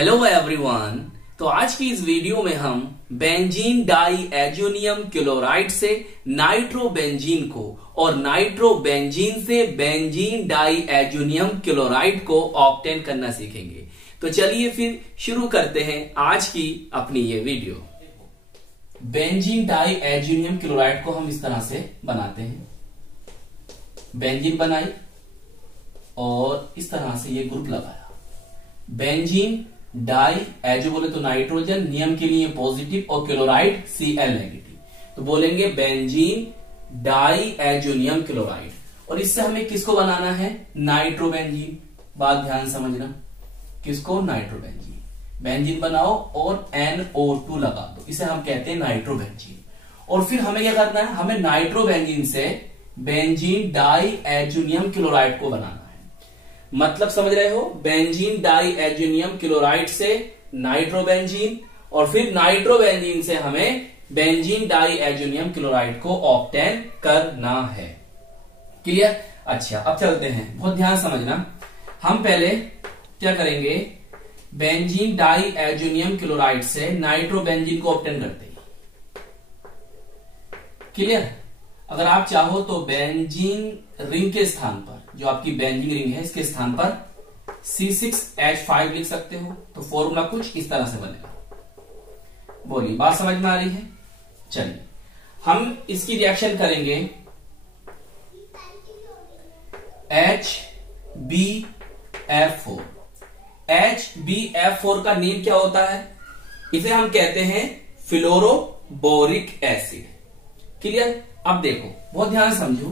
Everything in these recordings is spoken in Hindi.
Hello everyone. तो आज की इस वीडियो में हम बेंजीन डाई एजोनियम क्लोराइड से नाइट्रोबेंजीन को और नाइट्रोबेंजीन से बेंजीन डाई एजोनियम क्लोराइड को ऑब्टेन करना सीखेंगे। तो चलिए फिर शुरू करते हैं आज की अपनी ये video. Benzene diazonium chloride को हम इस तरह से बनाते हैं। बेंजीन बनाई और इस तरह से ये ग्रुप लगाया। बेंजीन डाई एजो बोले तो नाइट्रोजन, नियम के लिए पॉजिटिव और क्लोराइड Cl नेगेटिव, तो बोलेंगे बेंजीन डाई एजोनियम क्लोराइड। और इससे हमें किसको बनाना है? नाइट्रोबेंजीन। बात ध्यान समझना, किसको? नाइट्रोबेंजीन। बेंजीन बनाओ और NO2 लगा दो, इसे हम कहते हैं नाइट्रोबेंजीन। और फिर हमें क्या करना है? हमें नाइट्रोबेंजीन से बेंजीन डाई एजोनियम क्लोराइड को बनाना है। मतलब समझ रहे हो? बेंजीन डाई एजोनियम क्लोराइड से नाइट्रोबेंजीन और फिर नाइट्रोबेंजीन से हमें बेंजीन डाई एजोनियम क्लोराइड को ऑब्टेन करना है। क्लियर? अच्छा, अब चलते हैं, बहुत ध्यान समझना। हम पहले क्या करेंगे? बेंजीन डाई एजोनियम क्लोराइड से नाइट्रोबेंजीन को ऑब्टेन करते हैं। क्लियर? अगर आप चाहो तो बेंजीन रिंग के स्थान पर, जो आपकी बेंजीन रिंग है, इसके स्थान पर C6H5 लिख सकते हो। तो फॉर्मूला कुछ इस तरह से बनेगा। बोलिए, बात समझ में आ रही है? चलिए, हम इसकी रिएक्शन करेंगे HbF4। HbF4 का नेम क्या होता है? इसे हम कहते हैं फ्लोरोबोरिक एसिड। क्लियर? अब देखो, बहुत ध्यान समझो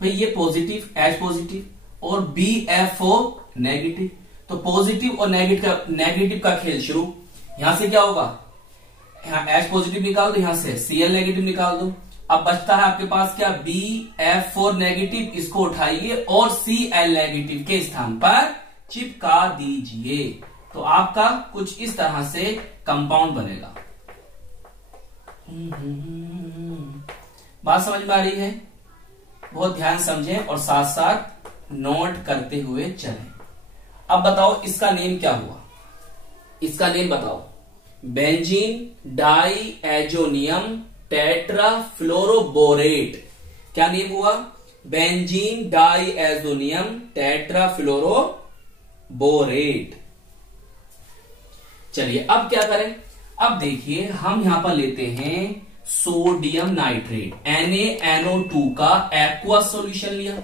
भाई, ये पॉजिटिव H पॉजिटिव और BF4 नेगेटिव। तो पॉजिटिव और नेगेटिव का खेल शुरू। यहां से क्या होगा? यहां H पॉजिटिव निकाल दो, यहां से Cl नेगेटिव निकाल दो। अब बचता है आपके पास क्या? BF4 negative. इसको उठाइए और Cl नेगेटिव के स्थान पर चिपका दीजिए। तो आपका कुछ इस तरह से कंपाउंड बनेगा। बात समझ में आ रही है? बहुत ध्यान समझें और साथ साथ नोट करते हुए चलें। अब बताओ इसका नेम क्या हुआ? इसका नेम बताओ। Benzene diazonium tetrafluoroborate. क्या नेम हुआ? Benzene diazonium tetrafluoroborate. चलिए, अब क्या करें? अब देखिए, हम यहां पर लेते हैं सोडियम नाइट्रेट, NaNO2 का एक्वा सॉल्यूशन लिया।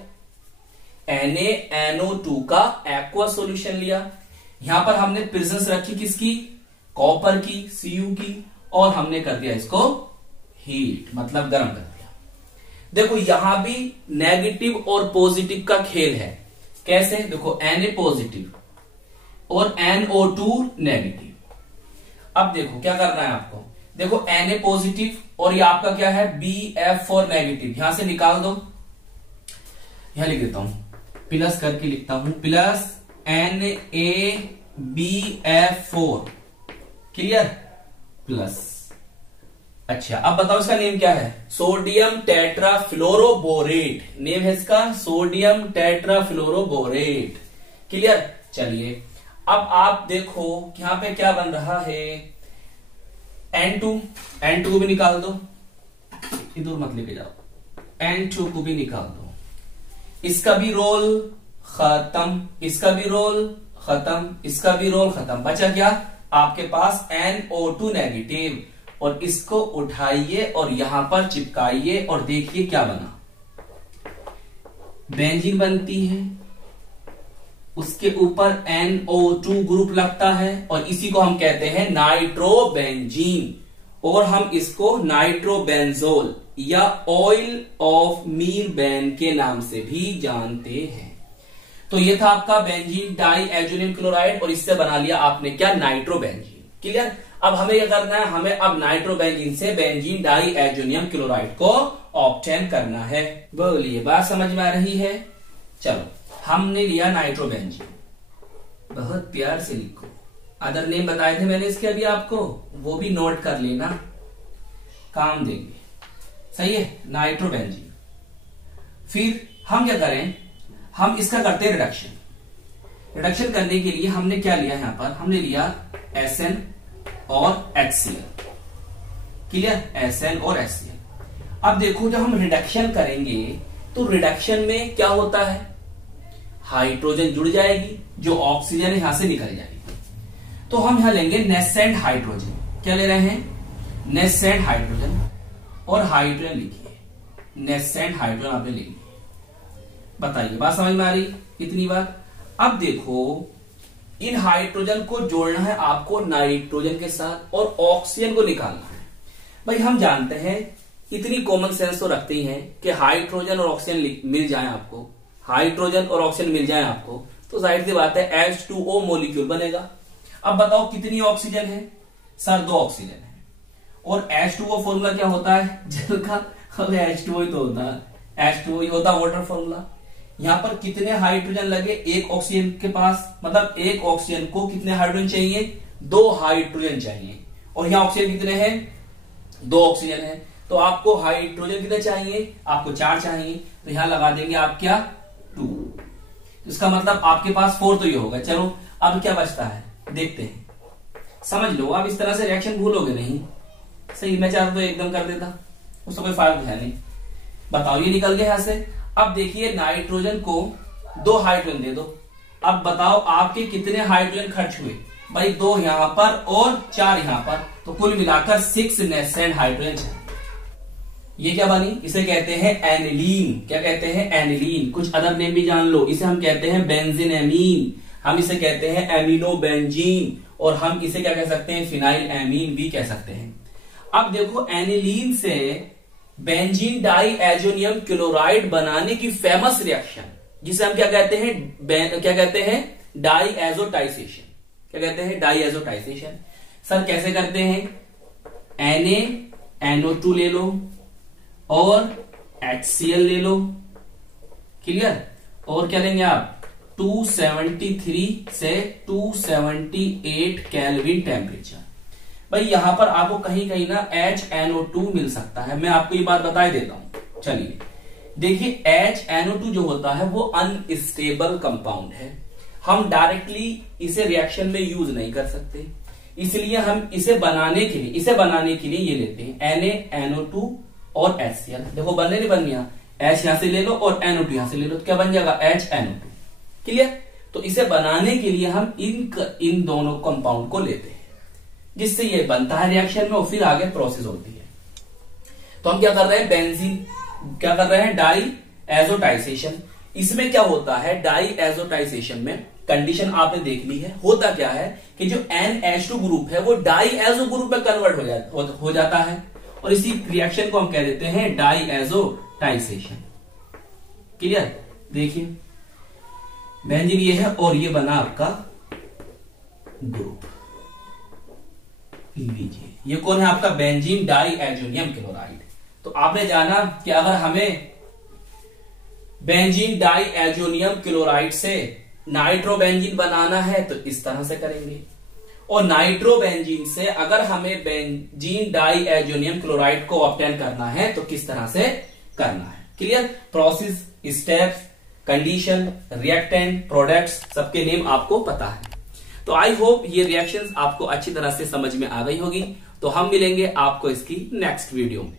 NaNO2 का एक्वा सॉल्यूशन लिया। यहां पर हमने प्रेजेंस रखी किसकी? कॉपर की, Cu की, और हमने कर दिया इसको हीट, मतलब गर्म कर दिया। देखो, यहां भी नेगेटिव और पॉजिटिव का खेल है। कैसे? देखो, Na पॉजिटिव और NO2 नेगेटिव। अब देखो क्या करना है आपको। देखो, Na पॉजिटिव और ये आपका क्या है? BF4 negative. यहां से निकाल दो। यहां लिख देता हूं, प्लस करके लिखता हूं, प्लस NaBF4। क्लियर? प्लस। अच्छा, अब बताओ इसका नेम क्या है? सोडियम टेट्राफ्लोरोबोरेट। नेम है इसका सोडियम टेट्राफ्लोरोबोरेट। क्लियर? चलिए, अब आप देखो यहां पे क्या बन रहा है? N2 भी निकाल दो, इधर मत लेके जाओ। N2 को भी निकाल दो। इसका भी रोल खत्म, इसका भी रोल खत्म, इसका भी रोल खत्म। बचा क्या आपके पास? NO2 negative. और इसको उठाइए और यहां पर चिपकाइए और देखिए क्या बना। बेंजीन बनती है, उसके ऊपर NO2 ग्रुप लगता है और इसी को हम कहते हैं नाइट्रोबेंजीन। और हम इसको नाइट्रोबेंजोल या ऑयल ऑफ मीरबेन के नाम से भी जानते हैं। तो ये था आपका बेंजीन डाई एजोनियम क्लोराइड और इससे बना लिया आपने क्या? नाइट्रोबेंजीन। क्लियर? अब हमें क्या करना है? हमें अब नाइट्रोबेंजीन से बेंजीन डाई एजोनियम क्लोराइड को ऑब्टेन करना है। बोलिए, बात समझ में आ रही है? चलो, हमने लिया नाइट्रोबेंजीन। बहुत प्यार से लिखो। अदर नेम बताए थे मैंने इसके अभी आपको, वो भी नोट कर लेना, काम देंगे। सही है? नाइट्रोबेंजीन। फिर हम क्या करें? हम इसका करते हैं रिडक्शन। रिडक्शन करने के लिए हमने क्या लिया? यहां पर हमने लिया SN और HCl। क्लियर, SN और HCl। अब देखो जब हम रिडक्शन करेंगे तो रिडक्शन में क्या होता है, हाइड्रोजन जुड़ जाएगी, जो ऑक्सीजन यहां से निकल जाएगी। तो हम यहां लेंगे नेसेंट हाइड्रोजन। क्या ले रहे हैं, नेसेंट हाइड्रोजन, और हाइड्रोजन लिखिए, नेसेंट हाइड्रोजन आपने लेंगे। बताइए बात समझ में आ रही कितनी बार। अब देखो इन हाइड्रोजन को जोड़ना है आपको नाइट्रोजन के साथ और ऑक्सीजन को निकालना है। भाई हम जानते हैं, इतनी कॉमन सेंस तो रखते ही हैं कि हाइड्रोजन और ऑक्सीजन मिल जाए आपको, हाइड्रोजन और ऑक्सीजन मिल जाए आपको, तो जाहिर सी बात है H2O मॉलिक्यूल बनेगा। अब बताओ कितनी ऑक्सीजन है, सर 2 ऑक्सीजन है। और H2O फॉर्मूला क्या होता है, जल का, H2O ही तो होता है, H2O ही होता है वाटर फॉर्मूला। यहां पर कितने हाइड्रोजन लगे, एक ऑक्सीजन के पास, मतलब एक ऑक्सीजन को कितने हाइड्रोजन चाहिए, 2 हाइड्रोजन चाहिए। और यहां ऑक्सीजन कितने हैं, 2 ऑक्सीजन है, तो आपको हाइड्रोजन कितने चाहिए, आपको 4 चाहिए। तो यहां लगा देंगे आप क्या, 2। इसका मतलब आपके पास 4 तो ये होगा। चलो अब क्या बचता है देखते हैं, समझ लो। अब इस तरह से रिएक्शन भूलोगे नहीं, सही। मैं चाहता तो एकदम कर देता, उसका कोई फायदा है नहीं। बताओ ये निकल गया यहां से। अब देखिए नाइट्रोजन को 2 हाइड्रोजन दे दो। अब बताओ आपके कितने हाइड्रोजन खर्च हुए, भाई 2 यहां पर और 4 यहां पर, तो कुल मिलाकर 6 नेसेंट हाइड्रोजन। ये क्या बनी, इसे कहते हैं एनिलीन। क्या कहते हैं, एनिलीन। कुछ अदर नेम भी जान लो, इसे हम कहते हैं बेंजीन एमीन, हम इसे कहते हैं एमिनो बेंजीन, और हम इसे क्या कह सकते हैं, फिनाइल एमीन भी कह सकते हैं। अब देखो एनिलीन से बेंजीन डाई एजोनियम क्लोराइड बनाने की फेमस रिएक्शन, जिसे हम क्या कहते हैं, क्या कहते हैं, डाई एजोटाइजेशन। क्या कहते हैं, डाई एजोटाइजेशन। सर कैसे करते हैं, NaNO2 ले लो और HCl ले लो। क्लियर, और क्या लेंगे आप, 273 से 278 केल्विन टेम्परेचर। भाई यहां पर आपको कहीं कहीं ना HNO2 मिल सकता है, मैं आपको ये बात बता ही देता हूं। चलिए देखिए, HNO2 जो होता है वो अनस्टेबल कंपाउंड है, हम डायरेक्टली इसे रिएक्शन में यूज नहीं कर सकते, इसलिए हम इसे बनाने के लिए ये लेते हैं NaNO2 और HCl। देखो बनने नहीं बन गया, H यहां से ले लो और NO2 यहां से ले लो, तो क्या बन जाएगा, HNO2। क्लियर, तो इसे बनाने के लिए हम इन दोनों कंपाउंड को लेते हैं, जिससे ये बनता है रिएक्शन में और फिर आगे प्रोसेस होती है। तो हम क्या कर रहे हैं, बेंजीन, क्या कर रहे हैं, डाई एजोटाइजेशन। इसमें क्या होता है, डाई एजोटाइजेशन में कंडीशन आपने देख ली है, होता क्या है कि जो NH2 ग्रुप है वो डाई एजो ग्रुप में कन्वर्ट हो जाता है, और इसी रिएक्शन को हम कह देते हैं डाई एजोटाइजेशन। क्लियर, देखिए बेंजीन ये है और ये बना आपका ग्रुप, लीजिए ये कौन है आपका, बेंजीन डाई एजोनियम क्लोराइड। तो आपने जाना कि अगर हमें बेंजीन डाई एजोनियम क्लोराइड से नाइट्रोबेंजीन बनाना है तो इस तरह से करेंगे, और नाइट्रोबेंजीन से अगर हमें बेंजीन डाई एजोनियम क्लोराइड को ऑब्टेन करना है तो किस तरह से करना है। Clear, process, steps, condition, reactant, products, सबके नेम आपको पता है। तो आई होप ये रिएक्शंस आपको अच्छी तरह से समझ में आ गई होगी। तो हम मिलेंगे आपको इसकी नेक्स्ट वीडियो में।